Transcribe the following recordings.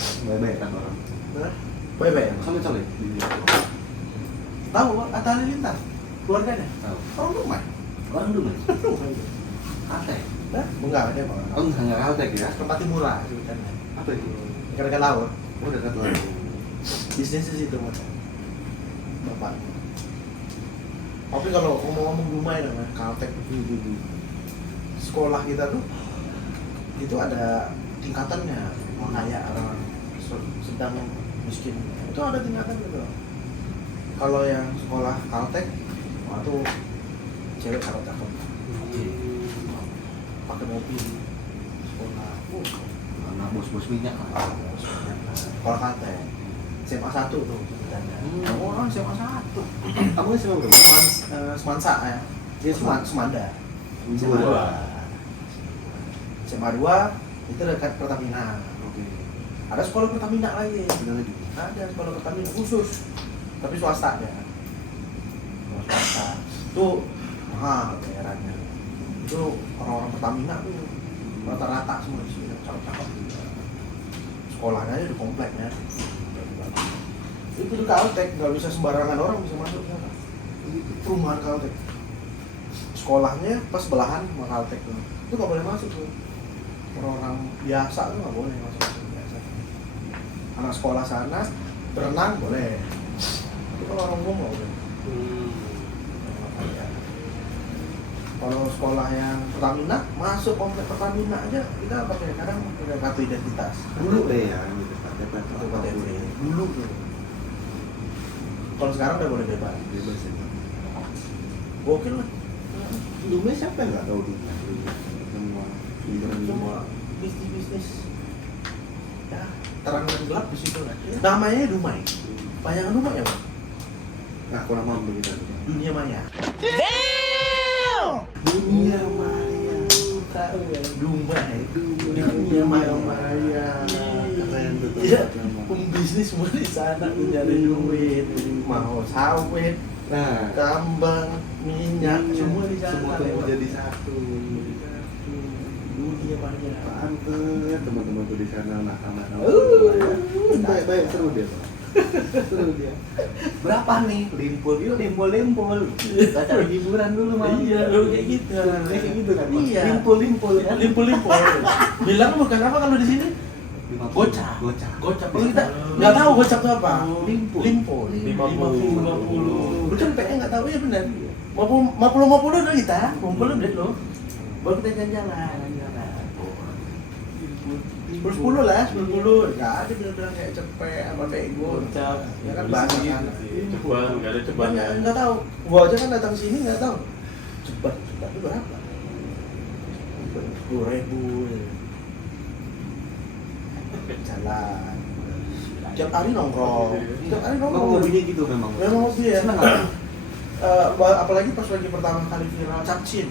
Baik-baik kan orang. Baik-baik. Solid. Tahu Atta Halilintar? Keluarganya? Tahu. Orang rumah. Orang dulu. Kaltek. Nah, enggak ada Pak. Oh, enggak kaltek ya. Tempatnya murah sebutannya. Apa itu? Dekat laut. Oh, dekat laut. Bisnis di situ Mas. Bapak. Tapi kalau ngomong-ngomong Dumai namanya Caltech itu sekolah kita tuh itu ada tingkatannya, orang kaya, orang sedang, miskin. Itu ada tingkatan gitu. Kalau yang sekolah Caltech, wah tuh cewek cakep-cakep. Pakai mobil sekolah. Anak bos-bos minyak lah. Sekolah Caltech. SMA 1 tuh sebenarnya. Orang SMA 1. Kamu SMA berapa? Semansa ya. Dia Semanda. Dua. SMA 2 itu dekat Pertamina. Oke. Ada sekolah Pertamina lagi. Ada lagi. Ada sekolah Pertamina khusus. Tapi swasta ya. Sekolah swasta. Itu mahal bayarannya. Itu orang-orang Pertamina tuh rata-rata semua di sini cakep-cakep. Sekolahnya aja di kompleknya. Itu di Caltech, nggak bisa sembarangan orang bisa masuk sana. Perumahan Caltech. Sekolahnya pas belahan sama Caltech tuh. Itu nggak boleh masuk tuh. Orang-orang biasa tuh nggak boleh masuk biasa. Anak sekolah sana berenang boleh. Tapi kalau orang umum nggak boleh. Kalau sekolah yang Pertamina masuk komplek Pertamina aja kita pakai kadang pakai kartu identitas. Dulu deh ya, gitu. Itu KTP dulu tuh. Kalau sekarang udah boleh bebas. Bebas ya. Gokil lah. Dulu siapa yang nggak tahu dulu? Semua bisnis ya terang dan gelap di situ lah. Namanya Dumai. Bayangan Dumai ya Bang? Nah, kurang mampu kita. Dunia maya. Dunia maya. Tahu ya Dumai. Dunia maya. Keren tuh. Iya. Pembisnis semua di sana mencari duit. Mau sawit, Nah, tambang, minyak, semua di sana. semua tuh lewat. jadi satu. Dunia maya. Pantes teman-teman tuh di sana anak-anak. Baik, seru dia. Seru dia. Berapa nih? Limpul, yuk limpul. Kita cari hiburan dulu mah. Iya, lu kayak gitu. Kayak gitu kan. Iya. Limpul ya. Limpul. Bilang bukan apa kalau di sini? Gocap. Gocap. Oh, kita nggak tahu gocap itu apa? Limpul. 50. Betul PE nggak tahu ya benar. 50 udah kita, kumpul duit lo. Baru kita jalan-jalan. 10 lah, 10. Nggak ada bilang kayak cepet apa bego. Gocap. Ya kan banyak kan. Ceban, nggak ada cebannya. Nggak tahu. Gua aja kan datang sini nggak tahu. Cepat itu berapa? 10.000. Jalan. Tiap hari nongkrong. Memang hobinya gitu memang. Memang hobi ya. Senang nggak? Apalagi pas lagi pertama kali viral capcin.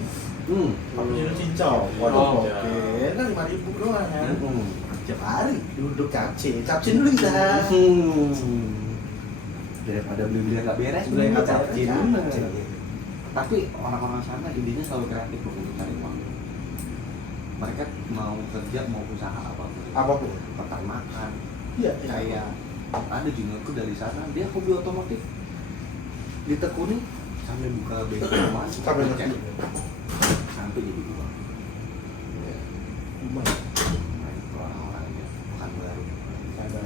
Capcin cincau. Waduh, Oh, oke. Kan 5.000 doang kan. Hmm. Tiap hari duduk capcin. Capcin dulu kita. Daripada beli-beli nggak beres, Beli nggak capcin. beres, capcin. Tapi orang-orang sana idenya selalu kreatif untuk cari uang. Mereka mau kerja mau usaha Apapun. peternakan, Iya. kayak ada juniorku dari sana, dia hobi otomotif, ditekuni sambil buka bengkel mas, Sampai ngecek. ngerti. Sampai jadi uang. Lumayan. Nah, itu orang-orangnya bukan baru. Ada.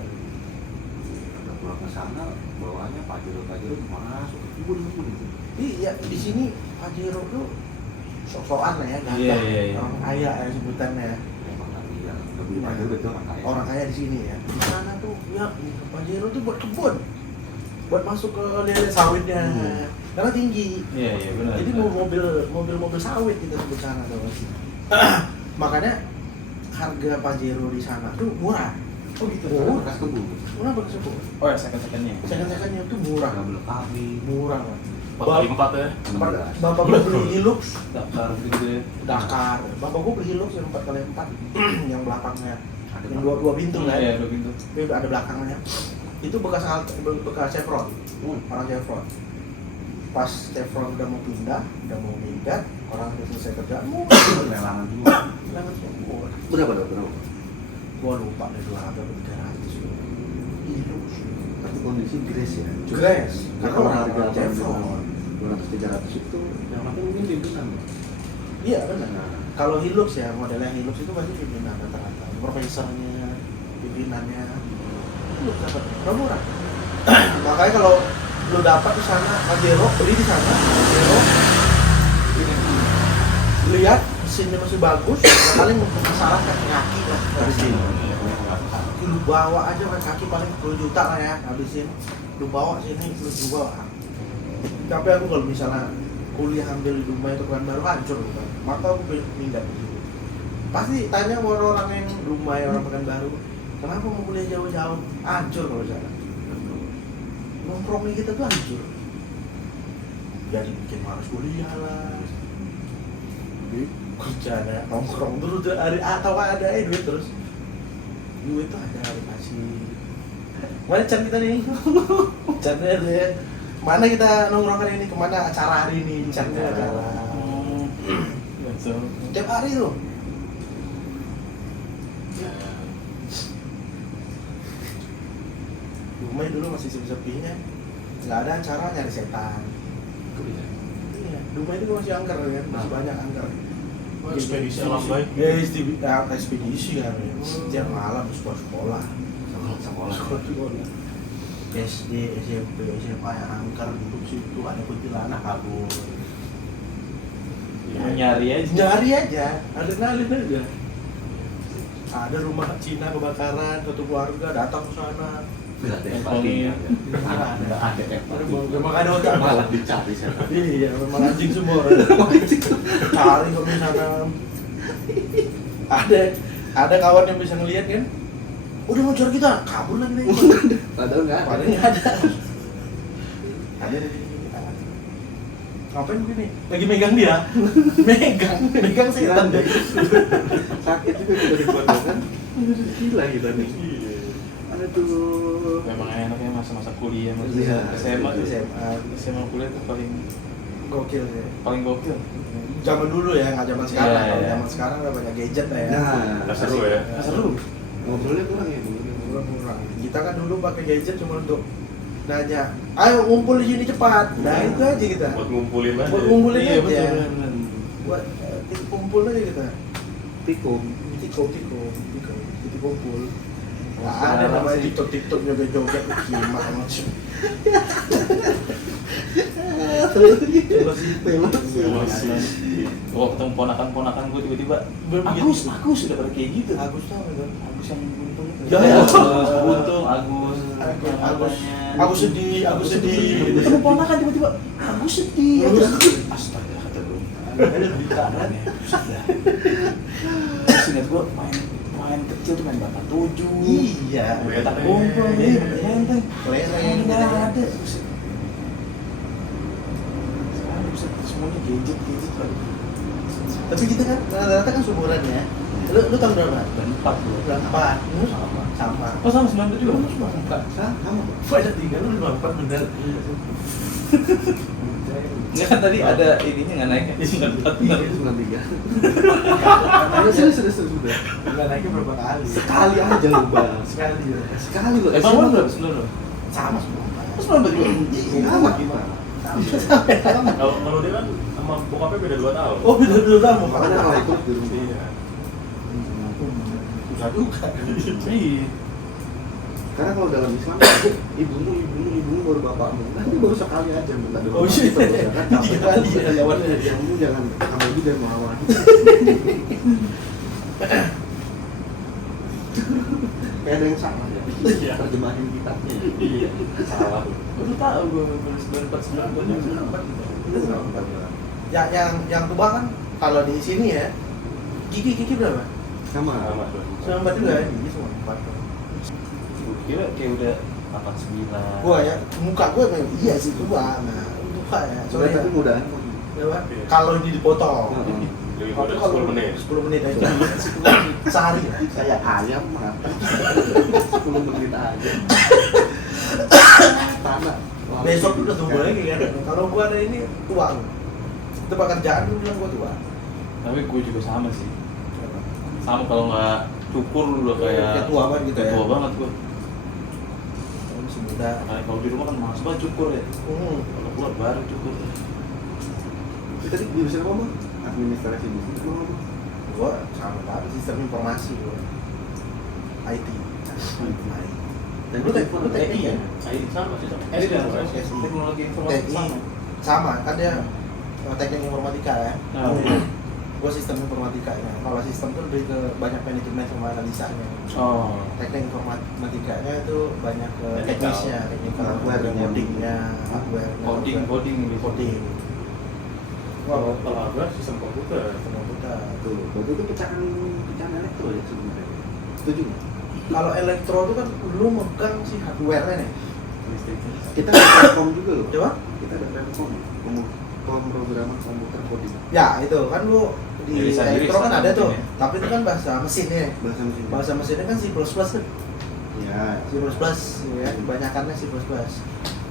Udah pulang ke sana, bawaannya pajero masuk, kubur. Iya, di sini Pajero tuh sok-sokan lah ya, ganteng. Iya. Orang kaya ya sebutannya. Emang iya, lebih pajero betul orang kaya. Orang kaya di sini ya. Di sana tuh ya Pajero tuh buat kebun. Buat masuk ke lele sawitnya. Karena tinggi. Iya, benar. Jadi mobil sawit kita sebut sana tuh. Makanya harga Pajero di sana tuh murah. Oh gitu, Murah. bekas kebun. Murah bekas kebun. Oh ya, second-secondnya. Second-secondnya tuh murah. Nggak boleh kami. Murah. 4x4 ya. Bapak gue beli Hilux Dakar gitu ya. Dakar. Bapak gue beli Hilux yang 4x4 yang belakangnya. Ada Yang dua pintu kan. Iya, 2 pintu. Tapi udah ada belakangnya. Itu bekas Chevron. Orang Chevron. Pas Chevron udah mau pindah, udah mau minggat, orang udah selesai kerjaan, Lelangan semua. Lelangan semua. Berapa? Gua lupa deh 200 atau 300. di sini Grace ya. Grace. Nah, kalau harga Chevron. 200-300 itu yang penting mungkin pimpinan. Iya benar. Kalau Hilux ya, modelnya Hilux itu pasti pimpinan rata-rata. Profesornya, pimpinannya. Hilux dapat murah. Makanya kalau lu dapat di sana, Pajero beli di sana, Pajero lihat mesinnya masih bagus, paling masalah kaki lah. Habisin. Lu bawa aja kan kaki paling 10 juta lah ya, habisin. Lu bawa sini, lu bawa. Tapi aku kalau misalnya kuliah ambil di rumah itu kan baru hancur kan. Maka aku pindah ke situ. Pasti tanya orang-orang yang rumah orang Pekanbaru, kenapa mau kuliah jauh-jauh? Hancur kalau sana. Nongkrongnya kita tuh hancur. Jadi bikin malas kuliah lah. Kerjanya nongkrong terus hari atau ada duit terus. Duit tuh ada kasih. Mana Chan kita nih? Chan deh. Mana kita nongkrong hari ini? Kemana acara hari ini? Chan acara. Tiap hari tuh. Rumah dulu masih sepi-sepinya. Nggak ada acara nyari setan. Iya, rumah itu masih angker kan, masih banyak angker. Ekspedisi alam baik. Ya, ekspedisi kan. Setiap malam sekolah. Sekolah. SD, SMP, SMA yang angker duduk situ ada kuntilanak kabur. Nyari aja. Nyari aja, adrenalin aja. Ada rumah Cina kebakaran, satu keluarga datang ke sana. Nggak ada empatinya. Nggak ada empati. Memang ada otak. Malah dicari sana. Iya, memang anjing semua orang. Cari kami sana. Ada kawan yang bisa ngelihat kan? Udah ngejar kita, kabur lagi nih. Padahal nggak ada. Padahal nggak ada. Ada di ngapain begini? Lagi megang dia. megang setan deh. Sakit juga kita dipotongkan. Gila kita nih. Ada tuh. Memang enaknya masa-masa kuliah, Iya. SMA tuh. SMA. SMA kuliah tuh paling Gokil sih. gokil. Zaman dulu ya, nggak zaman sekarang. Iya, Kalau iya. zaman sekarang udah banyak gadget lah ya. Nggak seru ya? Nggak seru. Ngobrolnya kurang ya dulu. Kurang. Kita kan dulu pakai gadget cuma untuk nanya, ayo ngumpul di sini cepat. Nah itu aja kita. Buat ngumpulin aja. Buat ngumpulin Iya, aja. betul. Buat kumpul aja kita. Tikum. Titik kumpul. Nggak ada namanya TikTok joget-joget gimana macam. Gua ketemu ponakan-ponakan gue tiba-tiba Agus udah pada kayak gitu. Agus tuh apa itu? Agus yang buntung itu. Ya, Buntung, Agus. Agus sedih. Ketemu ponakan tiba-tiba Agus sedih. Astaga kata gue. Ada berita ya. Terus ingat gue main kecil tuh main bapak 7. Iya. Petak kumpul deh, enteng. Kelihatan Nggak ada. Sekarang bisa semuanya gadget. Tapi kita kan rata-rata kan sumuran ya. Lu tahun berapa? 4 bro. Berapa? Sama. Oh sama 92 juga. Sama. Banyak 3 lu 24 bener. Enggak kan tadi ada ininya nggak naiknya 94 bener. 93. Serius sudah. Enggak naiknya berapa kali? Sekali aja lu bang. Sekali ya. Sekali lu. Emang lu berapa sebelum? Sama semua. Terus berapa juga? Sama gimana? Kalau dia kan sama bokapnya beda 2 tahun. Oh, beda tahun. Makanya kalau ikut di rumah. Iya. Susah juga. Iya. Karena kalau dalam Islam ibumu baru bapakmu. Nanti baru sekali aja minta doa. Oh iya. Kan Tiga kali ya lawannya. Kamu jangan sama ibu dan melawan. Kayak ada yang salah ya. Iya. Terjemahin kitabnya. Iya. Salah. Lu tahu gue 94 yang tua kan kalau di sini ya. Kiki berapa? Sama. Sama juga ya. Ini semua 4. Kira kayak udah 89. Gua ya, muka gua memang iya sih tua. Nah, muka ya. Soalnya Soalnya tapi mudahan. kalau ini dipotong. Lebih Tapi muda kalau 10 menit. 10 menit aja. Sehari lah. Kayak ayam mah. 10 menit aja. Tanah. Besok tuh udah tumbuh lagi kan. Kalau gua ada ini tua. Itu pekerjaan lu bilang gua tua. Tapi gue juga sama sih. Sama kalau nggak cukur udah kayak Kayak tua banget gitu ya. tua banget gue. masih muda. Nah, kalau di rumah kan mahal banget cukur ya. Kalau keluar baru cukur. Tadi jurusan apa bang? Administrasi bisnis apa bang? Gua sama tadi sistem informasi gua. IT. Dan Lu teknik ya? Sama sih sama. SD. Teknologi informasi TI sama. sama kan dia teknik informatika ya. Nah. Gua sistem informatikanya. Kalau sistem tuh lebih ke banyak manajemen sama analisanya. Oh. Teknik informatikanya itu banyak ke Teknikal. teknisnya, teknikal, Hardware-nya. codingnya, hardware, Coding ini. coding. Kalau hardware sistem komputer. Komputer. Tuh, berarti itu pecahan elektro ya sebenarnya. Setuju nggak? Kalau elektro itu kan lu megang si hardware-nya nih. Kita ada platform juga loh. Coba? Kita ada platform pemrograman komputer coding. Ya, itu kan lu di Irisan-irisan elektro kan ada tuh. mungkin ya. Tapi itu kan bahasa mesinnya. Bahasa mesin. Bahasa mesinnya kan C++ tuh. Ya. C++ ya, kebanyakannya C++.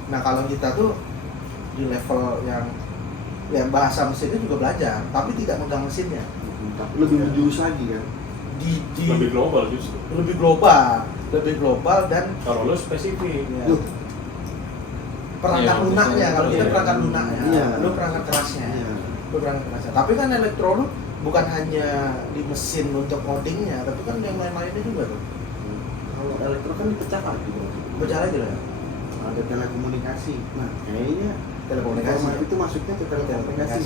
Nah, kalau kita tuh di level yang bahasa mesinnya juga belajar, tapi tidak megang mesinnya. Tapi lebih menjurus lagi kan. Di Lebih global justru. lebih global dan Kalau lu spesifik. ya, Loh. perangkat Iya, lunaknya. Kalau kita iya. perangkat lunaknya, Iya. lu perangkat kerasnya. Iya. Lu perangkat kerasnya. Tapi kan elektro lu bukan hanya di mesin untuk codingnya, tapi kan yang lain-lainnya juga tuh. Kalau elektro kan dipecah lagi bro. Bicara aja lah. Ada telekomunikasi. Nah, kayaknya Telekomunikasi. informasi itu masuknya ke telekomunikasi.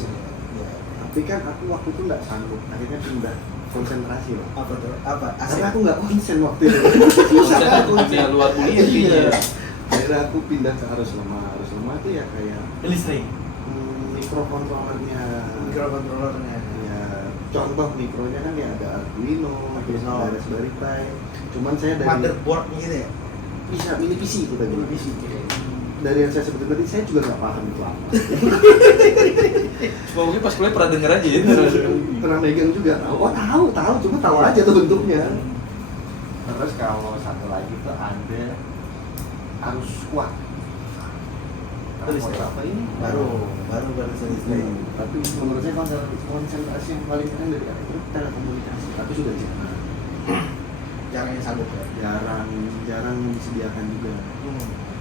Ya. Tapi kan aku waktu itu nggak sanggup. Akhirnya pindah konsentrasi lah. Apa tuh? Apa? Karena Asik. aku nggak konsen waktu itu. Susah kan konsen. Dunia luar kuliah Iya. kayaknya. Akhirnya aku pindah ke arus lemah. Arus lemah itu ya kayak Listrik. mikrokontrolernya. Microcontrollernya. Ya, contoh mikronya kan ya ada Arduino, terus ada Raspberry Pi. Cuman saya dari Motherboard gitu ya. bisa mini PC itu tadi. Mini PC. Dari yang saya sebutin tadi saya juga nggak paham itu apa. Mungkin pas kuliah pernah denger aja ya. Pernah megang juga. Oh tahu, cuma tahu aja tuh bentuknya. Terus kalau satu lagi tuh ada arus kuat. Listrik. Apa ini? Baru listrik. Tapi menurut saya konsentrasi yang paling keren dari elektro telekomunikasi. Tapi sudah di sana. Jarang yang sanggup ya. Jarang disediakan juga.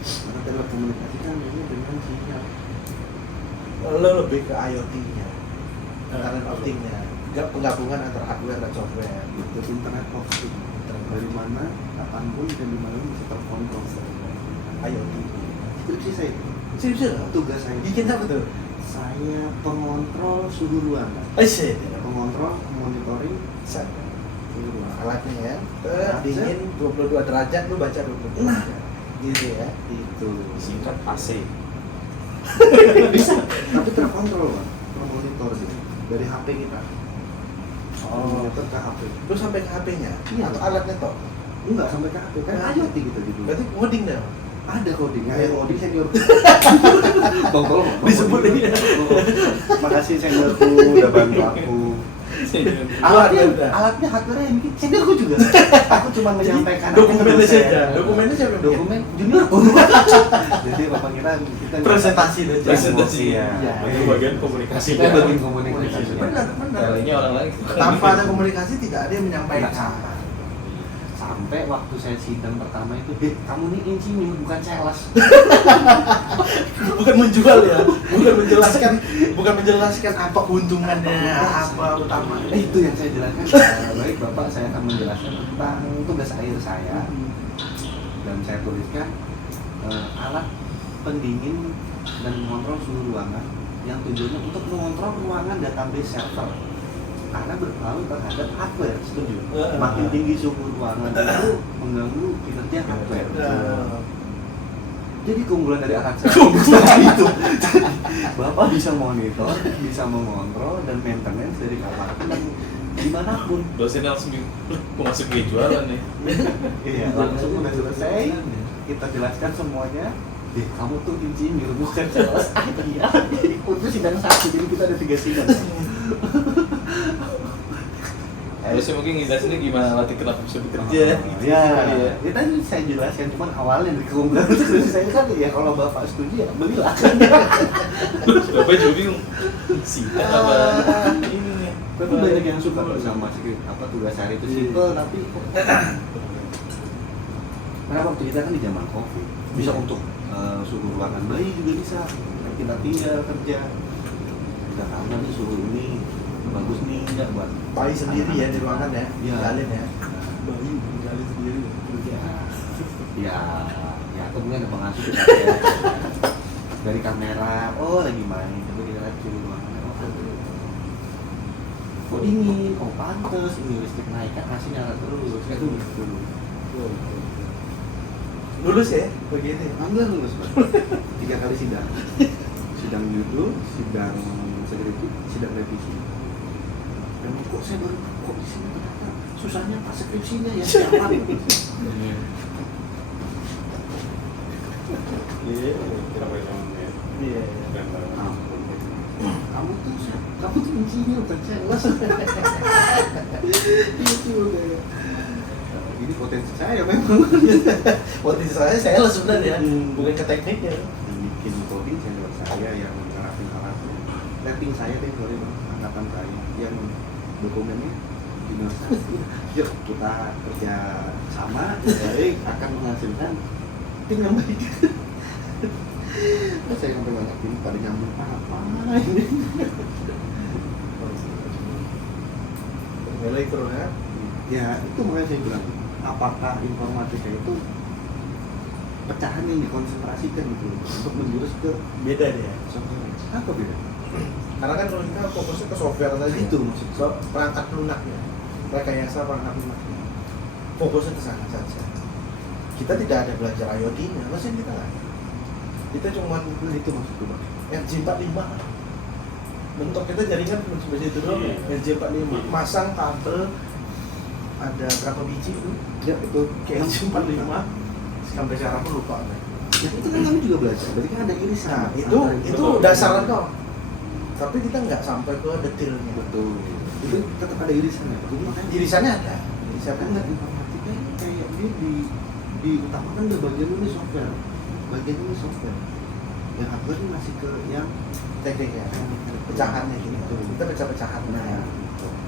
Karena telekomunikasi kan ini dengan sinyal. Lo lebih ke IoT-nya, internet of thing-nya, penggabungan antara hardware dan software. Itu internet of things. Dari mana, kapanpun dan di mana bisa terkontrol. IoT. Skripsi saya itu. Serius? Tugas saya Bikin apa tuh? saya pengontrol suhu ruangan. Sih. Pengontrol, monitoring Set. suhu ruangan. Alatnya ya. Nah, Dingin 22 derajat lu baca 22 Nah. derajat. Gitu ya. Itu Singkat AC. bisa, tapi terkontrol Pak. Termonitor gitu dari HP kita. Monitor ke HP. Terus sampai ke HP-nya? Iya. Atau alatnya toh? Enggak sampai ke HP kan Nah. IoT gitu gitu. Berarti ngoding dah. Ada coding, coding senior. Bang tolong Disebut ini. Makasih seniorku udah bantu aku. Alatnya hardware yang bikin seniorku juga. Aku cuma menyampaikan Dokumennya apa yang saja. saya- Dokumennya siapa yang bikin? Dokumen juniorku. Jadi bapak kira kita Presentasi dan Presentasi. Iya. Itu bagian komunikasi. Kita bagian komunikasi. Benar. Kalau ini orang lain. Tanpa ada komunikasi tidak ada yang menyampaikan. Sampai waktu saya sidang pertama itu, kamu nih insinyur bukan sales. Bukan menjual ya, bukan menjelaskan apa keuntungannya, apa utama. Itu yang saya jelaskan. Baik bapak, saya akan menjelaskan tentang tugas air saya. Dan saya tuliskan alat pendingin dan mengontrol suhu ruangan yang tujuannya untuk mengontrol ruangan database server. Karena berpengaruh terhadap hardware, setuju? Makin tinggi suhu ruangan itu mengganggu kinerja hardware. Jadi keunggulan dari alat saya itu Bapak bisa monitor, bisa mengontrol dan maintenance dari kapanpun dan dimanapun. Dosennya langsung aku masuk ke jualan nih. Iya, langsung udah selesai. Kita jelaskan semuanya. Kamu tuh insinyur bukan sales. Iya. Untuk sidang 1, jadi kita ada 3 sidang. Harusnya mungkin ngejelasinnya gimana latih kenapa bisa bekerja. Ya, itu tadi saya jelaskan, cuman awalnya dari keunggulan terus saya kan ya kalau bapak setuju ya belilah. Bapak juga bingung. Sita apa ini? Tapi banyak yang suka kok sama skrip apa tugas hari itu simple tapi Karena waktu kita kan di zaman COVID, bisa untuk suhu ruangan bayi juga bisa. Kita tinggal kerja, kita tahu nih suhu ini bagus nih enggak buat bayi sendiri ya di ruangan ya, Iya. jalin ya. Bayi jalin sendiri kerja. ya aku mungkin ada pengasuh kita ya. Dari kamera, oh lagi main, coba kita lihat suhu ruangan. Oh dingin, oh pantes, ini listrik naik kan masih nyala terus, kayak dulu. Lulus ya, begitu. Alhamdulillah lulus, Pak. 3 kali sidang. Sidang judul, sidang skripsi, sidang revisi. Dan kok saya baru kok di sini ternyata susahnya pas skripsinya ya siapa? Iya, kira ya. Iya. Kamu tuh insinyur bukan sales. Itu udah. Ini potensi saya memang. Potensi saya sales sebenarnya, bukan ke tekniknya. Bikin coding senior saya yang ngerapin alatnya. Rating saya deh, sorry bang, angkatan saya yang dokumennya junior saya. Yuk kita kerja sama, baik akan menghasilkan tim yang baik. Nah, saya sampai banyak tim pada nyambung apa ini? Nilai kurangnya. Ya itu makanya saya bilang, apakah informatika itu pecahan yang dikonsentrasikan gitu untuk menjurus ke Beda dia. software? Apa beda? Karena kan kalau kita fokusnya ke software tadi Itu maksud so, perangkat lunaknya, rekayasa perangkat lunaknya. Fokusnya ke sana saja. Kita tidak ada belajar IoT-nya, maksudnya kita nggak. Kita cuma Itu maksudku bang. RJ45. Bentuk kita jaringan cuma seperti itu doang. RJ45. Masang kabel ada berapa biji itu? Ya itu Kayak RJ45. Sampai sekarang pun lupa. Ya, itu kan kami juga belajar. Berarti kan ada irisan. Nah, Antara itu dasaran doang. Tapi kita nggak sampai ke detailnya. betul. Itu tetap ada irisannya. Betul makanya Irisannya ada. saya kan nggak informatika ini kayak dia diutamakan udah bagian ini software, bagian ini software. Yang hardware ini masih ke yang Tekniknya, pecahannya gitu. Kita pecah-pecahan. nah.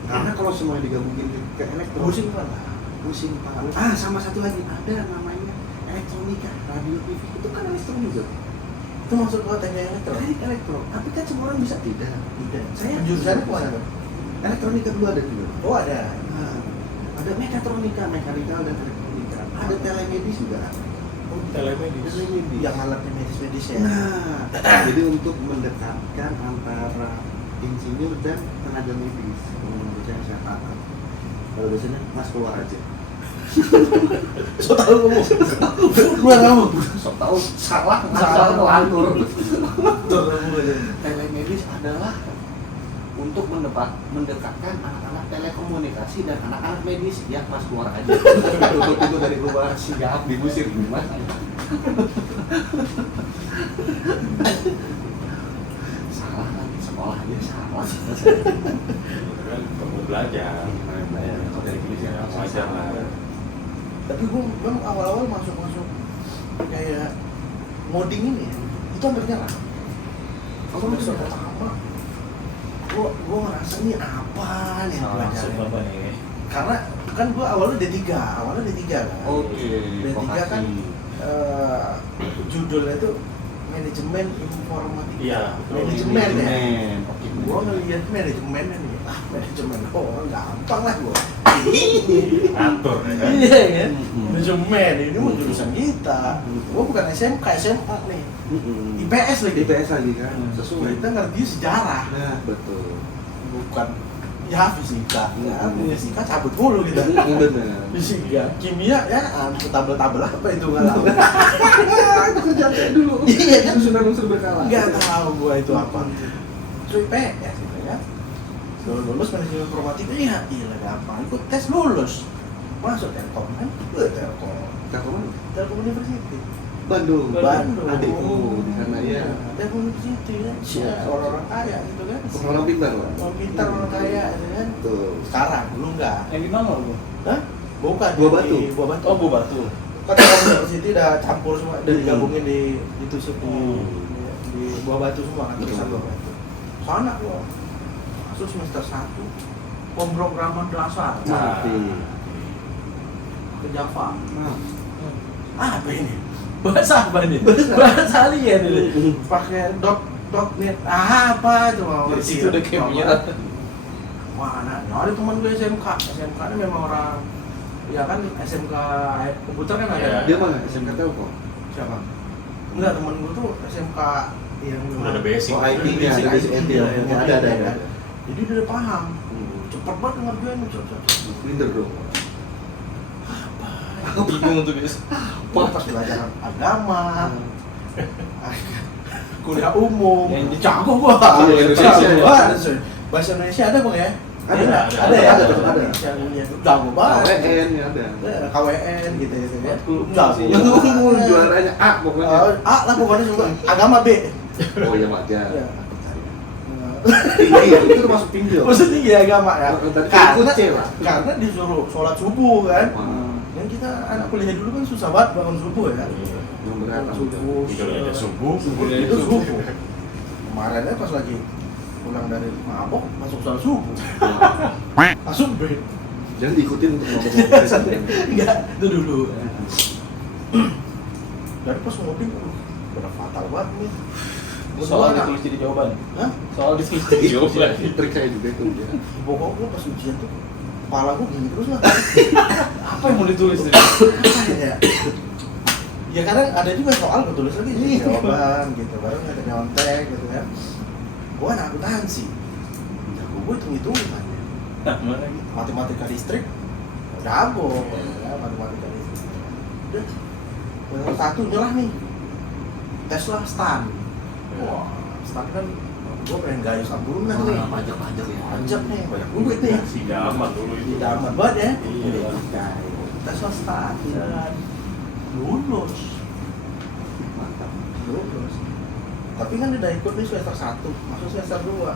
Karena kalau semuanya digabungin ke elektro, Pusing kan lah. pusing paham. Ah sama satu lagi ada namanya elektronika, radio TV itu kan elektro juga. Itu maksud gua teknik elektro. Teknik elektro, tapi kan semua orang bisa tidak. Tidak. Saya Jurusannya kemana tuh? elektronika dulu ada juga. Oh ada. Nah, ada mekatronika, mekanikal dan elektronika. Ada telemedis juga. Oh, telemedis. Telemedis. Yang alatnya medis-medis ya. Nah, jadi untuk mendekatkan antara insinyur dan tenaga medis, menurut saya paham. Kalau biasanya mas keluar aja. So tahu kamu. Gua kamu. Sok tahu salah, Salah. ngelantur. Tuh kamu aja. Telemedis adalah untuk mendekatkan anak-anak telekomunikasi dan anak-anak medis yang mas keluar aja. Untuk itu dari luar sigap diusir gimana? Salah kan sekolah aja salah. Kan kamu belajar. Kalau dari sini sih Wajar lah. Tapi gua memang awal-awal masuk kayak ngoding ini ya. Itu hampir nyerah. Kamu Semester udah pertama gua ngerasa ini apa nih yang Langsung belajar. apa nih? Karena kan gua awalnya D3 kan. Oke, D3 kan judulnya itu manajemen informatika. Iya, manajemen ya. Oke. Gua ngeliat manajemen nih, manajemen orang gampang lah gua. Atur ya kan? Iya kan? Mm-mm. Manajemen ini mau jurusan kita. Gua bukan SMK, SMA nih. IPS lagi. IPS lagi kan. Sesuai. Kita ngerti sejarah. Nah, betul. Bukan ya fisika. Ya, fisika cabut mulu kita. Benar. Fisika, kimia ya tabel-tabel apa itu nggak tahu. Kerjaan dulu. Iya kan? Susunan unsur berkala. Nggak tahu gua itu apa. So IPS gitu ya. So lulus manajemen informatika iya gila gampang. Ikut tes lulus. Masuk Telkom kan? Telkom Telkom University. Bandung. Bandung. Adikku di sana ya. Telkom University kan. Orang-orang kaya gitu kan. Orang pintar lah. Orang pintar orang kaya gitu kan. Tuh. Sekarang dulu enggak. Yang di mana lu? Hah? Bukan. Buah Batu. Di Buah Batu. Oh, Bu Batu. Kan Telkom University udah campur semua, udah digabungin ditusuk di Buah Batu semua kan tulisan Buah Batu. Sana gua masuk semester 1 pemrograman dasar Nah. ke Java. Nah, Apa ini? Bahasa apa nih? Bahasa alien ini. Pakai .net. Apa coba? Dari situ udah kayak menyerah. Mana? Ada teman gue SMK ini memang orang, ya kan SMK komputer kan ada. Iya. Dia mana? SMK Telkom? Siapa? Enggak, temen gue tuh SMK yang Udah ada basic. Oh, IT-nya, ada basic IT. Iya, Ya, iya, ada. iya. Jadi dia udah paham. Cepet banget ngerjain. Pinter dong. Bingung tuh guys. Pas belajar agama, kuliah umum, Yang jago gua. Iya, Indonesia, Jago ya. banget. Bahasa Indonesia ada bang ya? Ada, ya? ada, Ada ya? ada, ada. Indonesia punya. Jago banget. KWN ya ada. KWN gitu ya. Jago. Jago. Juaranya A pokoknya. A lah pokoknya semua. Agama B. Oh iya wajar. Iya. Iya, itu termasuk pinjol. Maksudnya tinggi agama ya. Tadi Karena, ikut C lah. karena disuruh sholat subuh kan. Wah, Yang kita anak kuliah dulu kan susah banget bangun subuh ya. yang berat Subuh. Tidurnya subuh. Itu subuh. Kemarinnya pas lagi pulang dari mabok masuk sholat subuh. Masuk B. Jangan diikutin untuk ngomong. Enggak, itu dulu. Dari pas ngopi, udah fatal banget nih. Soal ditulis jadi jawaban. Hah? Soal ditulis jadi jawaban. Trik saya juga itu. Ya. Pokoknya pas ujian tuh kepala gue gini terus lah. Apa yang mau ditulis tadi? Ya. Ya kadang ada juga soal gue tulis lagi Iya. jawaban gitu, baru ada nyontek gitu kan. Gue anak akuntansi, jago gue hitung-hitung kan. Nah, mana gitu? Matematika listrik, jago ya, matematika listrik. Udah, yang satu nyerah nih, tes lah stan. Wah, stan kan gue pengen gaya sambungan nih. Pajak-pajak ya. Pajak nih, banyak duit nih. Si damat dulu itu. Tidak amat banget ya. Iya. Tes lah stan, dan lulus. Mantap. Lulus. Tapi kan udah ikut nih semester 1, masuk semester 2.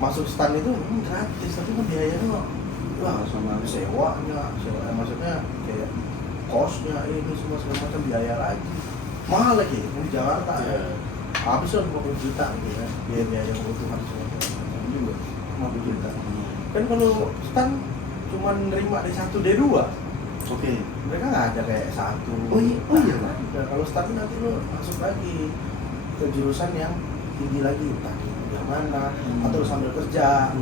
Masuk stan itu gratis, tapi kan biayanya wah Sama sewanya, maksudnya kayak kosnya ini semua segala macam biaya lagi. Mahal lagi di Jakarta. Iya. Habis lah 50 juta gitu ya. Biaya kebutuhan semua macam juga 50 juta. Kan kalau stan cuma nerima D1, D2. Oke. Mereka nggak ada kayak satu. Oh iya, Pak. Nah, kalau start nanti lo masuk lagi ke jurusan yang tinggi lagi, entah yang mana, atau lo sambil kerja.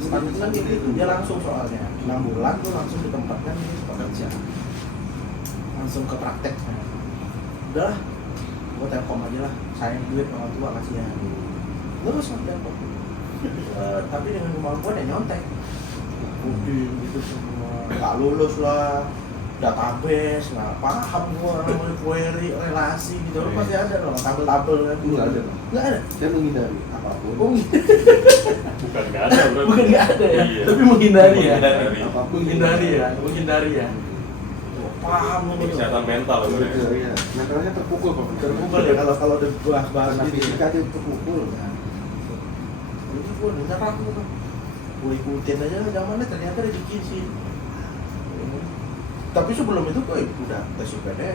Start itu kan gitu, dia langsung soalnya 6 bulan tuh langsung ditempatkan di tempat kerja, langsung ke praktek. Udahlah, gua Telkom aja lah, sayang duit orang tua kasihan. Terus lah Telkom. Tapi dengan kemampuan ya nyontek. Coding gitu semua, nggak lulus lah, database, nggak paham gua namanya query, relasi gitu, lo pasti ada dong, tabel-tabel kan gitu. Nggak ada. Nggak ada? Saya menghindari apapun. Oh gitu? Bukan nggak ada berarti. Bukan nggak ada ya? Iya. Tapi menghindari ya? Menghindari. Apapun Menghindari ya? Menghindari ya? Oh, paham nih. Kesehatan mental Betul, sebenarnya. iya. Mentalnya terpukul Pak. Terpukul ya kalau udah bahas Anak di fisika itu terpukul. kan. Jadi gua nyerah tuh. Gue ikutin aja zamannya ternyata rezeki sih. Tapi sebelum itu gue udah tes UPDE.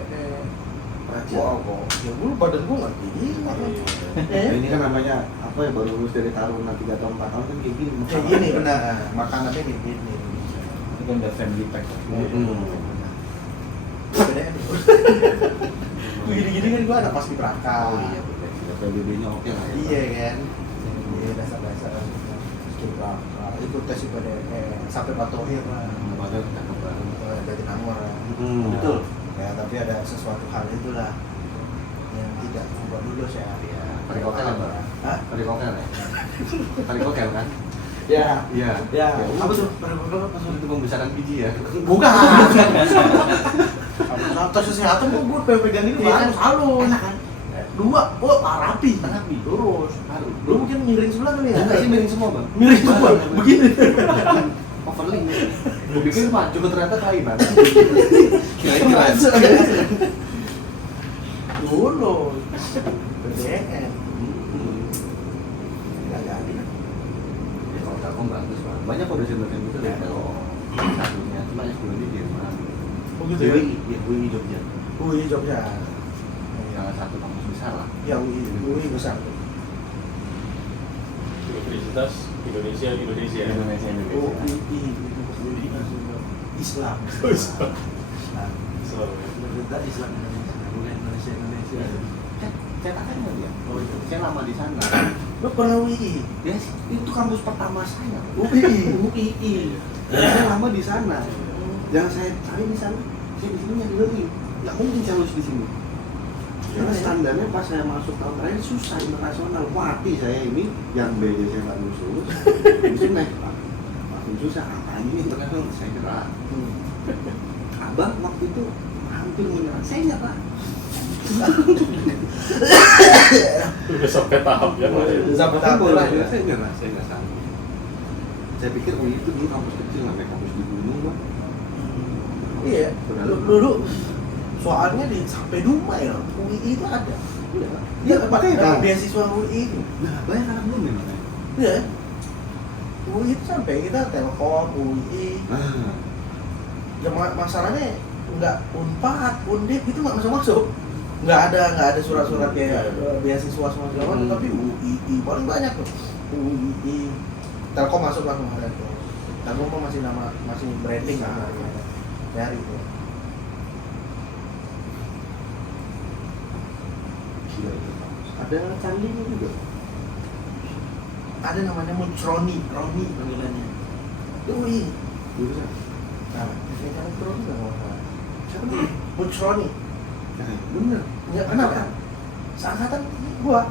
Wah, kok ya dulu badan gue nggak gila kan. Ini kan namanya apa ya, baru lulus dari Taruna 3 tahun 4 tahun kan kayak gini. Kayak gini benar, makanannya kayak gini. Itu kan udah family pack. UPDE. Begini-gini kan gue anak pasti beraka. Oh iya, betul. PBB-nya oke lah ya. Iya kan. Iya dasar-dasar skill beraka. Ikut tes UPDE sampai patohir lah. Padahal cakep banget. Ganti nomor. Betul. Ya tapi ada sesuatu hal itulah yang tidak membuat lulus ya. Iya. Parikokel ya, Pak? Hah? Parikokel ya? Parikokel kan? Ya. Iya. Ya. udah. Apa tuh? Parikokel apa tuh? Itu pembesaran biji ya? Bukan. Tes kesehatan kok gue pegang ini halus halus. Enak kan? 2, oh rapi. Rapi. Lurus. Baru. Lu mungkin miring sebelah kali ya? Enggak sih, miring semua Bang. Miring semua. Begini. Overlink. Gue pikir Pak, cuma ternyata kelainan. Masuk. Lurus. PDN. Enggak jadi. Ya kalau Telkom bagus Pak. Banyak kok dosen-dosen gitu dari Telkom. Satunya, cuma S2 di Jerman. Oh gitu ya? UI Jogja. UI Jogja. Salah satu kampus besar lah. Ya UI besar. Universitas Indonesia. Indonesia. UI Islam. Islam. Negara Islam Indonesia, bukan Indonesia. Kan cetakannya dia. Oh itu. Saya lama di sana. Lu pernah UI? Ya, itu kampus pertama saya. UI. Dan saya lama di sana. Yang saya cari di sana, saya di sini nyari lagi. Nggak mungkin saya lulus di sini. Karena standarnya pas saya masuk tahun terakhir susah internasional. Mati saya ini yang BJ saya nggak lulus. Di sini naik makin susah. Apa ini internasional? Saya gerak. Abang waktu itu hampir menyerah. Saya nyerah. Udah sampai tahap ya. Sampai tahap Boleh, lah ya. saya nyerah. Saya nggak sanggup. Saya pikir itu dulu kampus kecil, namanya kampus di gunung, Bang. Iya. Dulu soalnya di sampai Dumai ya. UI itu ada. Iya. Dia pakai dapat beasiswa UI itu. Nah, banyak anak gunung memang. Iya. UI itu sampai kita Telkom, UI. Nah, Ya masalahnya nggak Unpad, Undip itu nggak masuk. Nggak ada surat-surat kayak beasiswa semua segala macam, tapi UI paling banyak tuh. UI, Telkom masuk langsung ada tuh. Telkom mah masih branding kan, dari itu. gila itu kampus. Ada candinya juga. Ada namanya Roni panggilannya. Itu UI. Jurusan. Nah, saya Roni nggak mau salah. Siapa nih? Roni. Nah, bener. Ya kenapa? Seangkatan gua.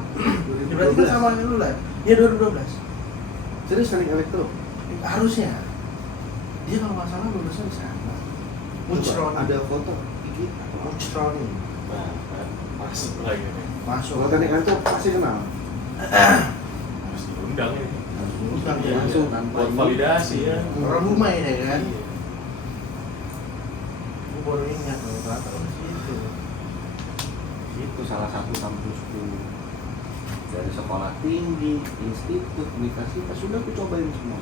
Berarti kan sama lu lah. Iya 2012. Serius teknik elektro? Harusnya. Dia kalau nggak salah lulusnya di sana. Roni. Ada foto gigi. Roni. Nah, masuk lagi nih. Masuk. Kalau teknik elektro pasti kenal. Masih diundang ini. Undang Iya, dia. langsung tanpa Buat ini. validasi ya. Orang rumah ini kan. Iya. Gua baru ingat loh, ternyata di situ. Itu salah satu kampusku. Dari sekolah tinggi, institut, universitas sudah aku cobain semua.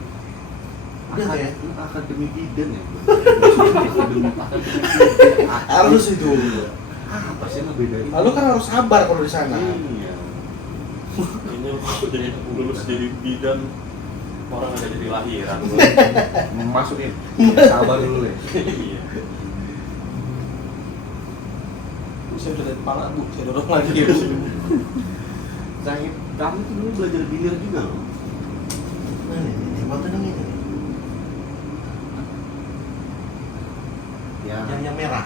Udah ya? Akademi bidan ya. Akademi bidan. Harus itu. Apa sih yang ngebedain? Lalu kan harus sabar kalau di sana. Iya. Ini aku jadi lulus jadi bidan orang ada jadi lahiran. Masukin. Sabar dulu deh. Iya. Saya udah dari kepala, Bu. Saya dorong lagi. Saya kami tuh dulu belajar bilir juga loh. Nah, ini foto ini. Ya. Yang merah.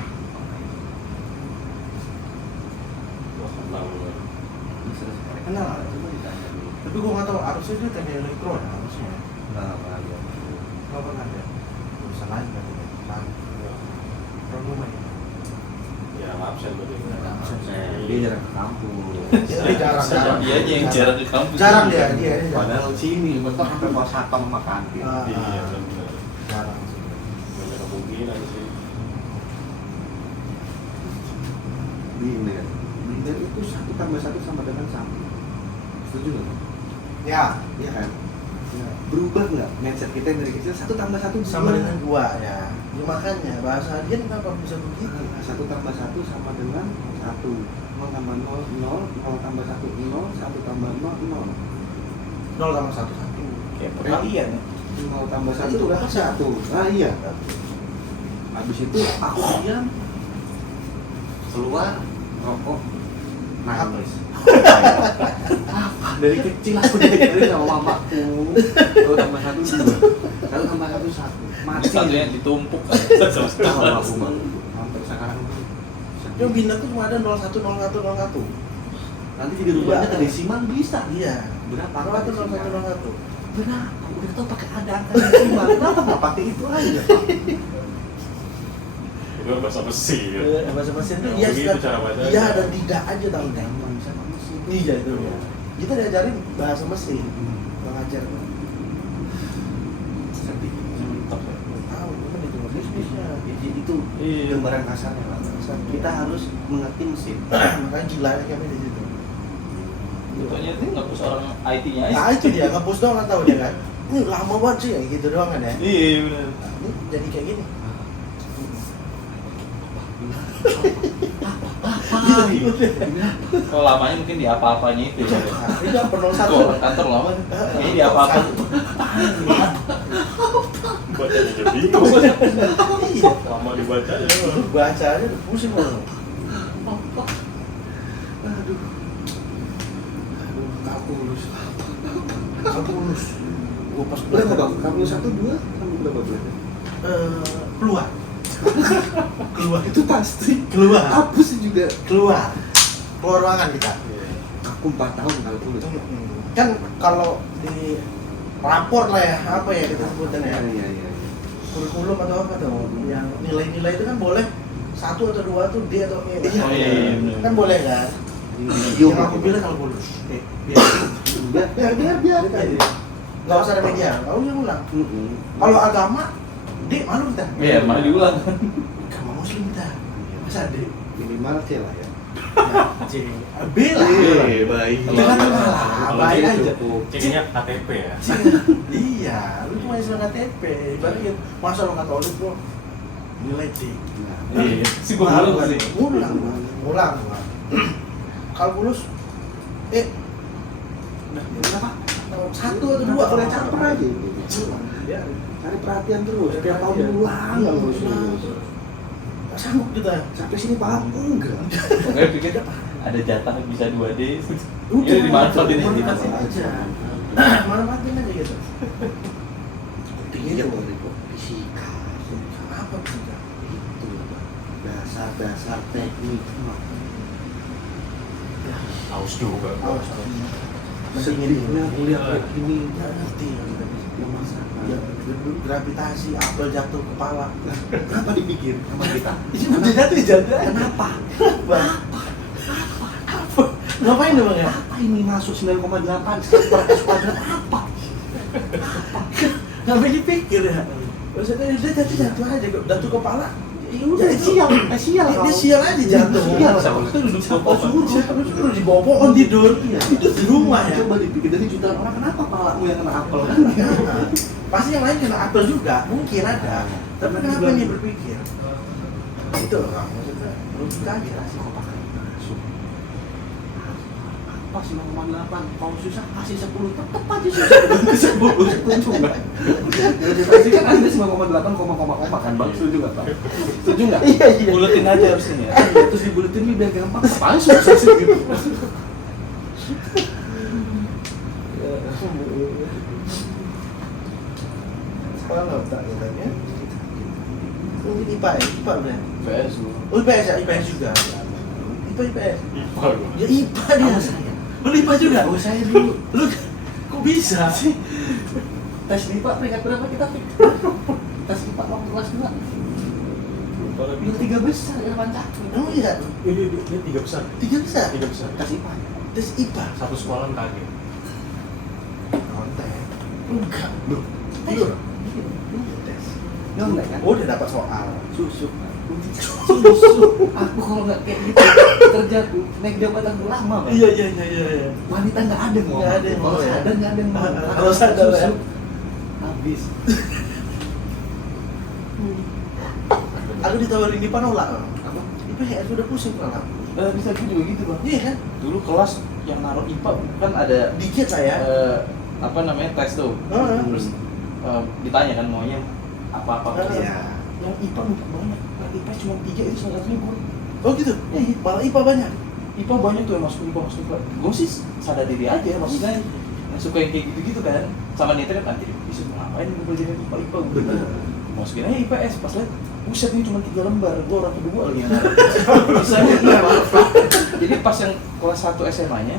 Wah, kenal lu. Bisa sekali. Kenal. Coba ditanya dulu. Tapi gua nggak tahu harusnya itu teknik elektro ya harusnya. Nggak pernah lihat. Nggak pernah ada. Jurusan lain kan? Kan. Orang rumah ya. Ya, absen berarti. Dia jarang ke kampus. Jarang. Dia aja yang jarang ke kampus. Jarang dia jarang. Padahal sini, bentar sampai bawa satpam sama kantin. Iya, benar. Jarang sih. Banyak kemungkinan sih. Bilir. Bilir itu 1 tambah 1 sama dengan 1. Setuju nggak? Ya, Iya kan? Berubah nggak mindset kita yang dari kecil 1 tambah 1 sama dengan gua ya. Ya makanya bahasa dia kenapa bisa begitu? 1 tambah 1 sama dengan 1. 0 tambah 0, 0, 0 tambah 1, 0, 1 tambah 0, 0. 0 tambah 1 1. Kayak perkalian ya. 0 tambah 1 Itu udah 1. Ah iya. Habis itu aku diam. Keluar, rokok, nangis. Apa? Dari kecil aku diajarin sama mamaku. 1 tambah 1 2. 1 tambah 1 1. Mati. Satunya ditumpuk. Tahu aku Bang. Sampai sekarang tuh Yang bintang tuh cuma ada 01 01 01. nanti jadi rubahnya ke desimal bisa. Iya. Berapa? 01 01 01. Berapa? Udah tau pakai ada angka desimal. Kenapa nggak pakai itu aja? Itu kan bahasa besi ya. Bahasa mesin tuh Oh, iya begitu cara bacanya. iya dan tidak aja tahu kan. Gampang sama mesin. Iya itu ya. Kita diajarin bahasa mesin. Pengajar. Sedih. Mantap ya. Tahu kan itu bisnisnya. Jadi itu Iya. gambaran kasarnya lah. Kita harus mengerti mesin. Makanya gila kami di situ. Contohnya itu nggak bisa orang IT-nya aja. Nah itu dia ngapus doang kan tahu dia kan. Ini lama banget sih ya gitu doang kan ya. Iya benar. Nah, ini jadi kayak gini. Kalau lamanya mungkin di apa-apanya itu ya. Nah, ini apa 01. Kok kantor lama? Ini di apa-apa. Baca aja bingung. Iya. Lama dibaca ya. Baca aja udah pusing loh. Aduh. Aduh, kalkulus. Kalkulus. Gua pas Berapa bang? Kalkulus 1, 2, kamu berapa belajar? Keluar. Keluar Itu pasti. keluar. Aku sih juga. Keluar. Keluar ruangan kita. Aku 4 tahun kalkulus. Kan kalau di rapor lah ya, apa ya kita sebutnya ya, Iya. kurikulum atau apa tuh, yang nilai-nilai itu kan boleh 1 atau 2 tuh D atau E. Oh, iya, bener. Kan boleh kan? Iya. Yang aku pilih kalkulus. Biar aja. Nggak usah remedial, nggak usah ulang. Kalau agama, D malu kita. Iya, malah diulang. Agama muslim kita. Masa D? Minimal C lah ya. C. B lah. Baik. Itu kan malah, baik aja. Ceknya KTP ya. Iya, lu cuma istilah KTP. Ibaratnya masa lo Katolik bro, nilai D. Iya, si gua malu sih. Ulang. Kalkulus, Nah, kenapa? 1 atau 2 Kalau kalau caper aja. Ya, Cari perhatian terus. Tiap tahun ulang terus. nggak sanggup kita. Sampai sini paham enggak? Gue pikir ada jatah bisa 2D. Udah, Ini dimanfaatin aja manfaatin pasti. aja. Manfaatin aja gitu. Iya, Rico. Fisika. Apa fisika? Itu dasar-dasar teknik. Haus juga. Awas, Sedikitnya kuliah kayak gini. nggak ngerti ya kita bisa. Yang masalah. Ya, gravitasi, apel jatuh kepala. Kenapa dipikir sama kita? Ini jatuh jatuh. Kenapa? Apa? Ngapain dong ya? Apa ini masuk 9,8 per S kuadrat? Apa? Ngapain dipikir ya? Maksudnya dia jatuh aja, jatuh kepala. Ya udah, Sial. Dia sial aja jatuh. Sial. Siapa itu duduk Siapa bawah suruh? Siapa suruh di bawah pohon tidur? Iya. Itu di rumah ya. Coba dipikir dari jutaan orang, kenapa palamu yang kena apel? Nah, pasti yang lain kena apel juga, mungkin ada. Tapi kenapa ini berpikir? Itu loh Kang, maksudnya logika aja sih. Apa 9,8? Kalau susah kasih 10, tetep aja susah. 10 setuju nggak? Pasti kan ada 9,8, koma kan bang? Setuju nggak Bang? Setuju nggak? Iya. Buletin aja harusnya ya. Terus dibuletin nih biar gampang. Paling susah sih gitu. Kalau tak katanya. Mungkin IPA ya, IPA udah. PS lu. Oh IPS ya, IPS juga. IPS. IPA gua. Ya IPA dia. Sama saya. Lu IPA juga? Oh saya dulu. Lu kok bisa? Tes IPA peringkat berapa kita? Tes IPA waktu kelas 2. Yang 3 besar ya Pancak. Emang iya? Dia 3 besar. 3 besar? 3 besar. Tes IPA. Tes IPA? Satu sekolah kaget. Konten. Enggak. Loh, Tidur. tes. Nggak kan? Oh, udah dapat soal. Susu. Susu. Aku kalau nggak kayak gitu kerja naik jabatan tuh lama Bang. Iya. Wanita nggak ada yang mau. Nggak ada yang Kalau mau, ya. sadar nggak ada yang mau. Kalau sadar, Susu. ya. Habis. Aku ditawarin di nolak. Apa? IPS udah pusing malah. Bisa gue juga gitu bang. Iya kan? Dulu kelas yang naruh IPA kan ada Dikit saya. apa namanya tes tuh. Heeh. Terus ditanya kan maunya apa-apa. Iya. Yang IPA banyak. Nah, IPA cuma 3 itu salah satunya gue. Oh gitu? Malah IPA banyak. IPA banyak tuh yang masuk IPA. Gue sih sadar diri aja maksudnya yang suka yang kayak gitu-gitu kan. Sama niatnya kan jadi bisa ngapain gue belajar IPA gue. Bener. Masukin aja IPS pas lihat buset ini cuma 3 lembar, gue orang kedua lagi yang bisa jadi pas yang kelas 1 SMA-nya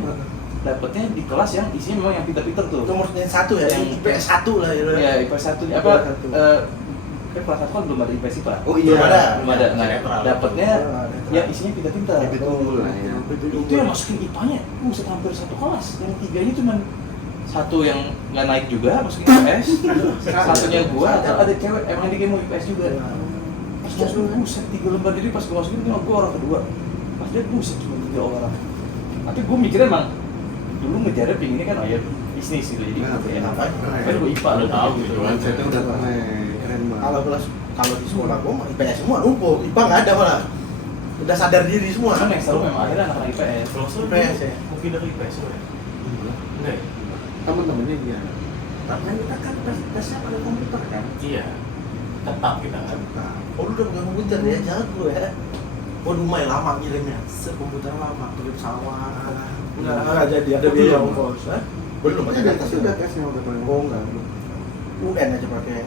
dapetnya di kelas yang isinya memang yang pintar-pintar tuh. Itu maksudnya 1 ya, yang Yang- IPS 1 lah ya. Ya IPS 1 apa IPS 1. kan kelas 1 kan belum ada IPS IPA. Oh Belum ada. Belum ada. Nah, Netral. dapetnya Netral. yang isinya pintar-pintar. Betul lah ya. Itu yang masukin IPA-nya, buset hampir 1 kelas. Yang 3-nya cuma satu yang nggak naik juga masukin IPS, satunya gua ada cewek emang dia mau IPS juga. Pas masukin buset 3 lembar diri pas gua masukin cuma gua orang kedua. Pas dia buset cuma 3 orang. Tapi gua mikirnya emang dulu ngejarnya pinginnya kan ya bisnis gitu jadi Nah, ya ngapain? kan gua IPA Udah tahu gitu kan. Mindsetnya udah keren banget. Kalau di sekolah gua mah IPS semua numpuk, IPA nggak ada malah. Udah sadar diri semua. cuman yang seru memang akhirnya anak-anak IPS. Kalau seru IPS ya. mungkin dari IPS semua ya? Enggak ya? Temen-temennya dia. Tapi kita kan tesnya pada komputer kan. Iya. ketat kita kan. Nah, oh lu udah pegang komputer ya, jago ya. Gua lumayan lama ngirimnya, komputer lama, kirim pesawat. Udah nggak jadi, ada biaya ongkos. Belum Tapi ada di atas udah tesnya udah paling Oh enggak, belum. UN aja pakai.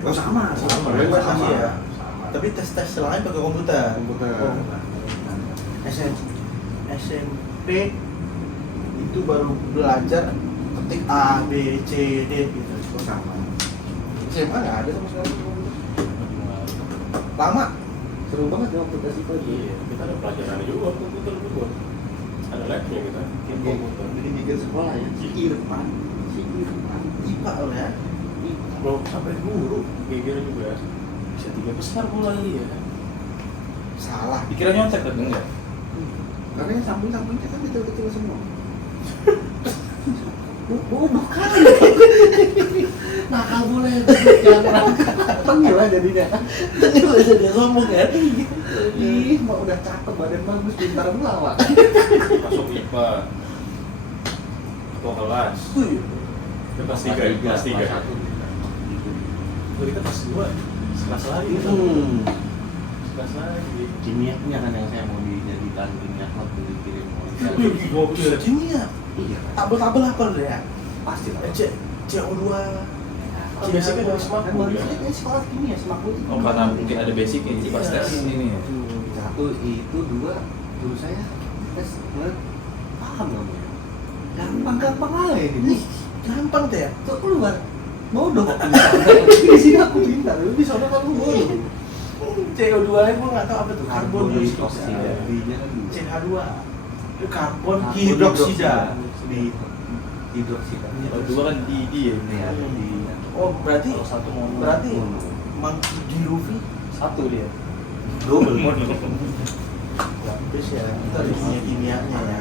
Oh sama, Sama, sama, sama. ya. Tapi tes lain pakai komputer. Komputer. Oh, enggak. SMP itu baru belajar ketik A, B, C, D gitu. Oh, sama. SMA nggak ada sama sekali. Lama. Seru banget ya waktu tes itu. Iya, kita ada pelajaran juga komputer juga. Ada labnya kita, game komputer. Bikin sekolah ya. Si Irfan. IPA lo ya. Kalau sampai guru, geger juga. Bisa 3 besar mulai ya. Salah. Dikira nyontek kan enggak? Karena yang samping-sampingnya kan kecil-kecil semua. Bukan. Nakal boleh. Jangan tengil lah jadinya. Tengil aja dia ngomong ya. Ih, mah udah cakep, badan bagus, pintar melawak. Masuk IPA. Ketua kelas. Itu kelas 3 ya? Kelas 3 ya? Kalau kita kelas 2, sekelas lagi kita. Sekelas lagi. Kimianya kan yang saya mau dijadikan kimia klub dikirim Gokil. Kimia. Iya. Tabel-tabel apa lo ya? Pasti lah. CO2. Oh, basicnya dari Smakul ya? Sekolah kimia, Smakul. Oh karena mungkin ada basicnya jadi pas tes ini ya. Satu itu, dua guru saya tes ngeliat paham kamu ya. Gampang aja ini. Gampang tuh ya. Tuh keluar bodoh kok di sini aku pintar, di sana kamu bodoh. CO2 nya gue nggak tahu apa tuh. Karbon dioksida. CH2. Karbon hidroksida. Di hidroksida. Kalau dua kan di ya. Iya, di Oh berarti Kalau satu mau berarti monkey D. Luffy satu dia. double. habis ya. Kita ada kimianya ya.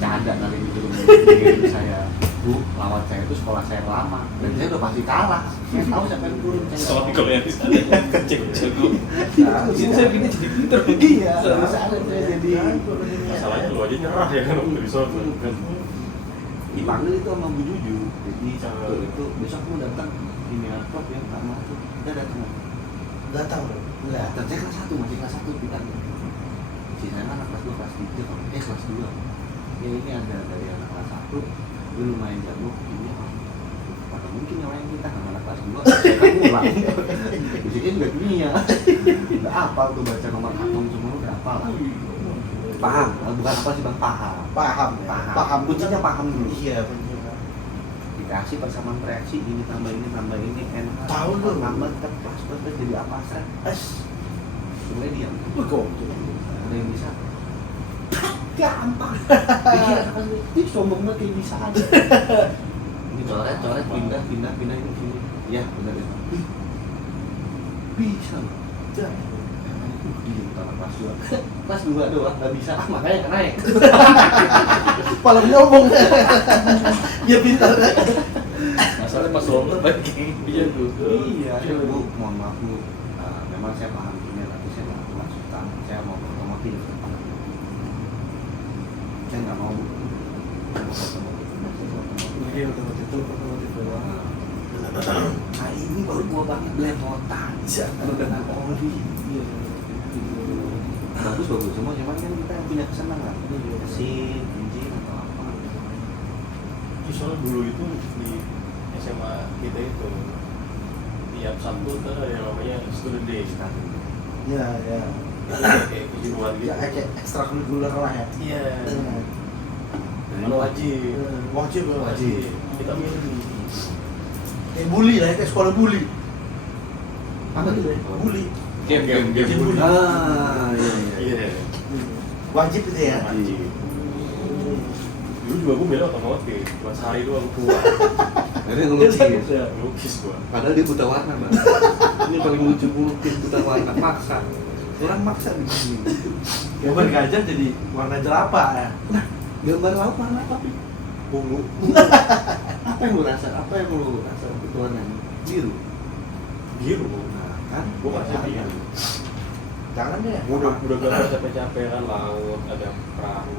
Canda kali itu mengirim saya, Bu, lawan saya itu sekolah saya lama dan saya udah pasti kalah. Saya tahu siapa yang turun. Soalnya kalau yang di sana kecil-kecil gue. Ini saya gini jadi pinter. Iya, Soalnya soalnya saya jadi Masalahnya lu aja nyerah ya kan waktu di sono kan. dipanggil itu sama Bu Juju. Jadi Sabtu itu besok mau datang kimia klub yang tak masuk. Kita datang. datang loh. Enggak, dan saya kelas 1, masih kelas 1 kita. Sisanya anak kelas 2, kelas 3, kelas 2. Ya ini ada dari anak kelas 1, dia lumayan jago kimia. Pada mungkin yang lain kita sama anak kelas 2, saya kan pulang. Basicnya juga kimia. Udah hafal tuh baca nomor atom semua udah hafal. Paham, bukan apa sih bang, paham. Paham ya. Paham, kuncinya paham dulu. Iya benar. Dikasih persamaan reaksi ini tambah ini NH. Tahu lu. Tambah plus jadi apa sih? Semuanya diam. Gokil. Ada yang bisa. gampang. Ini sombong banget kayak bisa aja. Ini coret pindah ini sini. Ya benar ya. Bisa. Diem tanpa kelas 2. Kelas 2 doang nggak bisa, makanya naik. Malah nyombong. Dia pintar. masalahnya pas lomba bagi dia tuh. Iya, Bu, mohon maaf Bu. Memang saya paham kimia, tapi saya nggak memasukkan. Saya mau otomotif. Saya nggak mau Bu. Iya otomotif doang. Nah ini baru gua banget belepotan. Dengan oli. Bagus semua, cuman kan kita punya kesenangan. Mesin, engine atau apa. Soalnya dulu itu di SMA kita itu tiap Sabtu tuh ada yang namanya student day kan. Iya, iya. Kayak kejuruan gitu. Ya kayak ekstrakurikuler lah ya. Iya. Dan Wajib. Wajib. Kita milih. Kayak bully lah, kayak sekolah bully. apa tuh? Bully. Game bully. Ah, iya. Iya. Wajib itu ya. Wajib. Dulu juga gue milih otomotif, buat sehari doang keluar. Jadi ngelukis. Lukis gue. Padahal dia buta warna, Bang. Ini paling lucu ngelukis buta warna, maksa. Orang maksa begini. Gambar gajah jadi warna jerapah ya. Gambar laut warna apa? Ungu. Apa yang lu rasa? Itu warna biru. Biru. Nah, kan? Gue nggak Warna biru. Jangan deh. Udah gambar capek-capek kan, laut, ada perahu.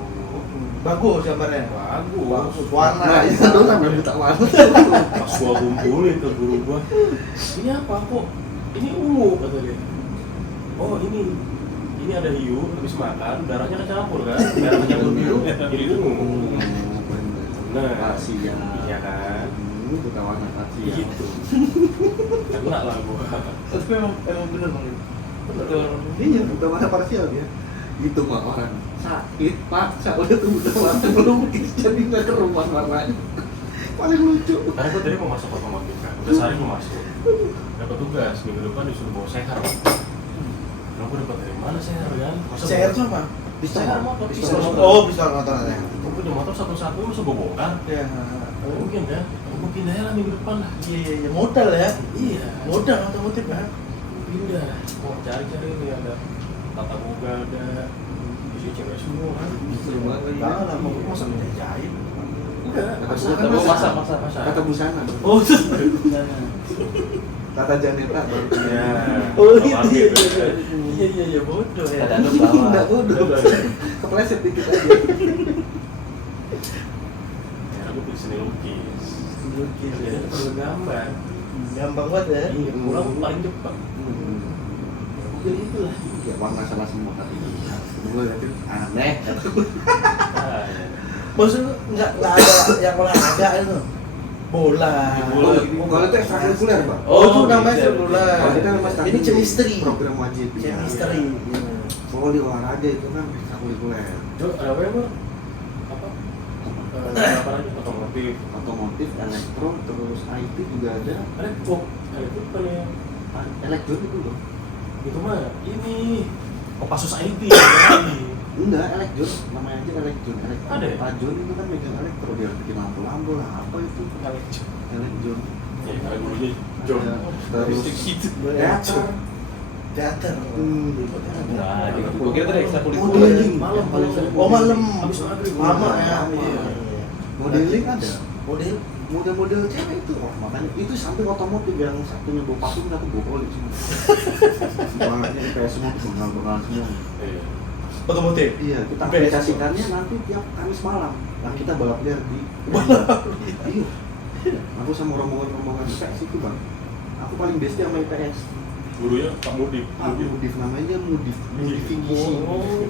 Bagus gambarnya. Bagus. Warna. Nah, itu dong sampai buta warna. Pas gua kumpulin ke guru gua, ini apa kok? Ini ungu kata dia. Oh ini ada hiu habis makan, darahnya kecampur kan? Darah kecampur biru, jadi ungu. Nah, Rahasia. iya kan? Buta warna rahasia. Gitu. Kena lah gua. Tapi emang bener bang. Betul. Iya, buta warna parsial dia. Itu mah orang sakit paksa udah tuh buta warna melukis jadi nggak ke rumah warnanya. Paling lucu. Karena gua tadi mau masuk otomotif kan, udah sehari mau masuk. Dapat tugas minggu depan disuruh bawa seher. Nah, gua dapat dari mana seher kan? Masa Seher gua- sama. Seher motor, Pistol pistol motor. Oh, pistol motor ya. Gua punya motor satu-satu, masa gua bongkar? Ya. Mungkin kan? Gua pindah lah minggu depan lah. Iya, modal ya. Iya. Modal otomotif ya. Pindah. Mau cari-cari nih ada tata boga, ada isi cewek semua kan. Seru banget lagi. Jangan lah, mau masa minta jahit. Udah. Kata Masa busana. Masa. Kata busana. Oh, Kata Janeta baru. Ya. Oh, Sama iya, gitu, iya, kan. iya, bodoh ya. Ada bawah. Enggak bodoh. Kepleset dikit aja. Ya, aku pilih seni lukis. Lukis Jadi ya. aku perlu gambar. Gampang banget ya. Iya, pulang paling cepat. Jadi itulah. Ya warna salah semua tadi. Gue liatin aneh. Ah, ya. Maksudnya nggak ada yang olahraga itu. Bola. Oh, kalau itu ekstrakurikuler, Pak. Oh, itu Oh, namanya bisa. seluler. Kalau kita mas Ini chemistry. program wajib. Chemistry. Kalau di olahraga itu kan ekstrakurikuler. Itu ada apa ya, Bang? Apa? Apa lagi? Otomotif. Otomotif, elektro, terus IT juga ada. Elektro. Elektro bukan ya? Elektro itu loh. Itu mah ini Kopassus IT. Enggak, elektro. Namanya aja elektro. Ada ya? Pajon itu kan megang elektro, dia bikin lampu-lampu lah. Apa itu? Elektro. Elektro. Ya, karena dulunya John. Terus gitu. teater. Teater. Nah, gitu. Gua kira tadi ekstrakurikuler. Modeling. Malam, Paling sering. Oh, malam. Habis maghrib. Lama ya. Iya. Modeling ada. Model. Model-model cewek itu, oh, makanya itu samping otomotif yang satunya bawa parfum, satu bawa poli semua. Semuanya kayak semua bengal-bengal semua. Iya. Otomotif. Iya, kita aplikasikannya nanti tiap Kamis malam. Nah, kita balap liar di Iya. Aku sama rombongan IPS itu, Bang. Aku paling bestie sama IPS. Gurunya Pak Mudif. Mudif namanya Mudif. Mudif. Oh.